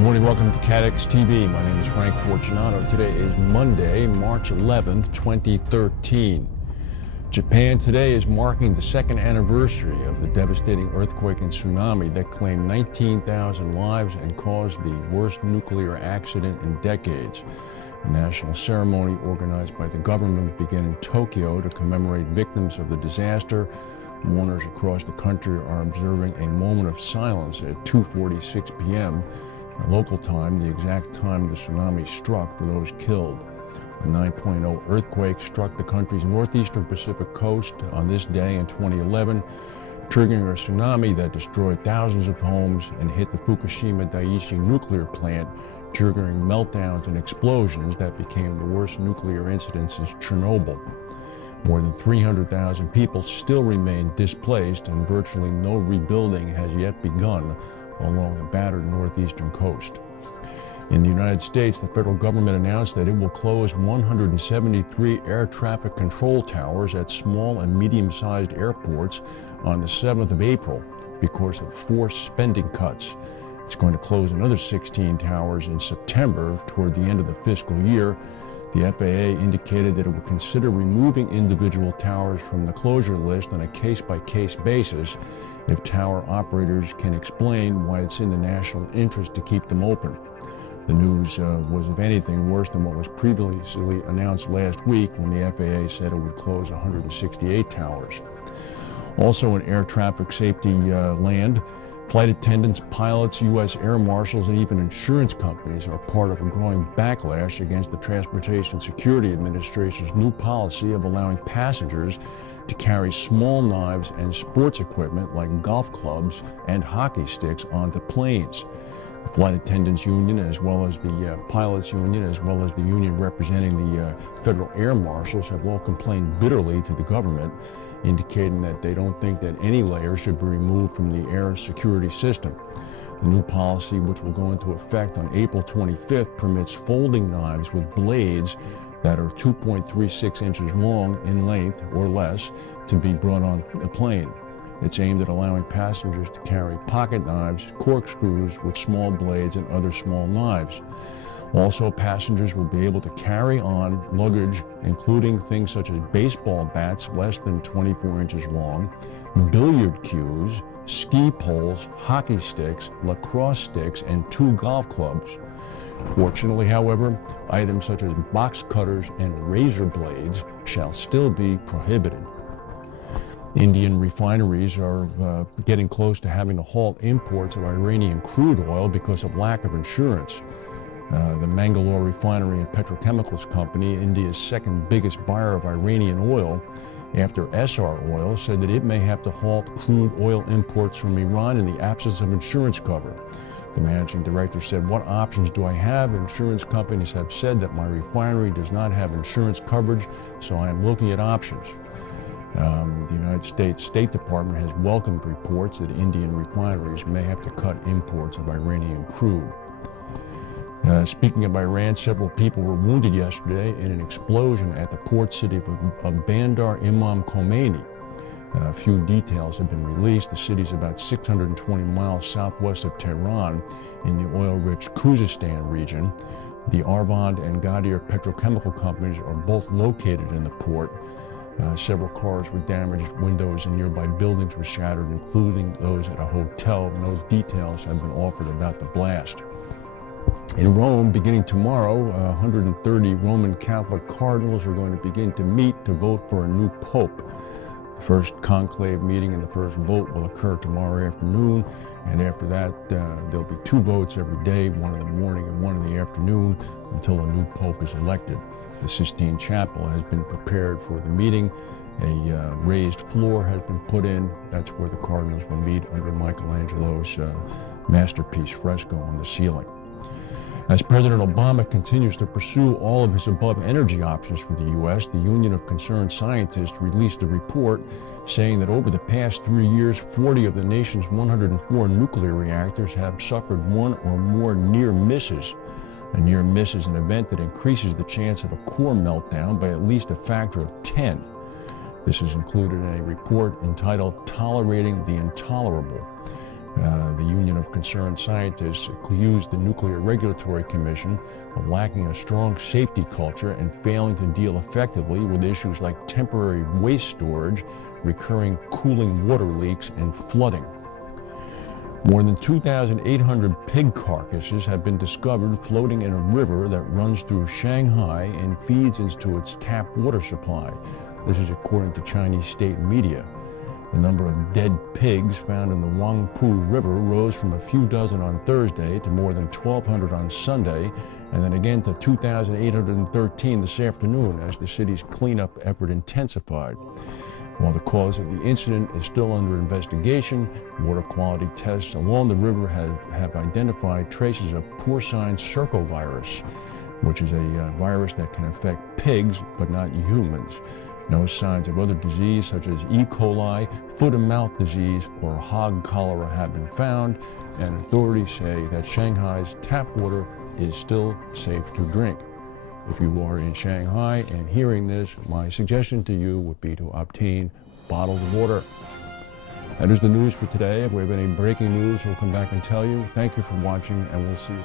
morning, welcome to CATEX TV. My name is Frank Fortunato. Today is Monday, March 11th, 2013. Japan today is marking the second anniversary of the devastating earthquake and tsunami that claimed 19,000 lives and caused the worst nuclear accident in decades. A national ceremony organized by the government began in Tokyo to commemorate victims of the disaster. Mourners across the country are observing a moment of silence at 2:46 p.m. local time, the exact time the tsunami struck, for those killed. A 9.0 earthquake struck the country's northeastern Pacific coast on this day in 2011, triggering a tsunami that destroyed thousands of homes and hit the Fukushima Daiichi nuclear plant, triggering meltdowns and explosions that became the worst nuclear incident since Chernobyl. More than 300,000 people still remain displaced, and virtually no rebuilding has yet begun along the battered northeastern coast. In the United States, the federal government announced that it will close 173 air traffic control towers at small and medium-sized airports on the 7th of April because of forced spending cuts. It's going to close another 16 towers in September toward the end of the fiscal year. The FAA indicated that it would consider removing individual towers from the closure list on a case-by-case basis if tower operators can explain why it's in the national interest to keep them open. The news was, if anything, worse than what was previously announced last week when the FAA said it would close 168 towers. Also in air traffic safety land, flight attendants, pilots, U.S. air marshals, and even insurance companies are part of a growing backlash against the Transportation Security Administration's new policy of allowing passengers to carry small knives and sports equipment like golf clubs and hockey sticks onto planes. The Flight Attendants Union, as well as the Pilots Union, as well as the union representing the Federal Air Marshals, have all complained bitterly to the government, indicating that they don't think that any layer should be removed from the air security system. The new policy, which will go into effect on April 25th, permits folding knives with blades that are 2.36 inches long in length or less to be brought on a plane. It's aimed at allowing passengers to carry pocket knives, corkscrews with small blades, and other small knives. Also, passengers will be able to carry on luggage, including things such as baseball bats less than 24 inches long, billiard cues, ski poles, hockey sticks, lacrosse sticks, and 2 golf clubs. Fortunately, however, items such as box cutters and razor blades shall still be prohibited. Indian refineries are getting close to having to halt imports of Iranian crude oil because of lack of insurance. The Mangalore Refinery and Petrochemicals Company, India's second biggest buyer of Iranian oil, after Essar Oil, said that it may have to halt crude oil imports from Iran in the absence of insurance cover. The managing director said, "What options do I have? Insurance companies have said that my refinery does not have insurance coverage, so I am looking at options." The United States State Department has welcomed reports that Indian refineries may have to cut imports of Iranian crude. Speaking of Iran, several people were wounded yesterday in an explosion at the port city of Bandar Imam Khomeini. A few details have been released. The city is about 620 miles southwest of Tehran in the oil-rich Khuzestan region. The Arvand and Ghadir petrochemical companies are both located in the port. Several cars were damaged, windows in nearby buildings were shattered, including those at a hotel. No details have been offered about the blast. In Rome, beginning tomorrow, 130 Roman Catholic cardinals are going to begin to meet to vote for a new pope. The first conclave meeting and the first vote will occur tomorrow afternoon, and after that there'll be 2 votes every day, one in the morning and one in the afternoon, until a new pope is elected. The Sistine Chapel has been prepared for the meeting. A raised floor has been put in. That's where the cardinals will meet under Michelangelo's masterpiece fresco on the ceiling. As President Obama continues to pursue all of his above energy options for the U.S., the Union of Concerned Scientists released a report saying that over the past 3 years, 40 of the nation's 104 nuclear reactors have suffered one or more near misses. A near miss is an event that increases the chance of a core meltdown by at least a factor of 10. This is included in a report entitled "Tolerating the Intolerable." The Union of Concerned Scientists accused the Nuclear Regulatory Commission of lacking a strong safety culture and failing to deal effectively with issues like temporary waste storage, recurring cooling water leaks, and flooding. More than 2,800 pig carcasses have been discovered floating in a river that runs through Shanghai and feeds into its tap water supply. This is according to Chinese state media. The number of dead pigs found in the Huangpu River rose from a few dozen on Thursday to more than 1,200 on Sunday, and then again to 2,813 this afternoon as the city's cleanup effort intensified. While the cause of the incident is still under investigation, water quality tests along the river have identified traces of porcine circovirus, which is a virus that can affect pigs but not humans. No signs of other disease such as E. coli, foot and mouth disease, or hog cholera have been found, and authorities say that Shanghai's tap water is still safe to drink. If you are in Shanghai and hearing this, my suggestion to you would be to obtain bottled water. That is the news for today. If we have any breaking news, we'll come back and tell you. Thank you for watching, and we'll see you.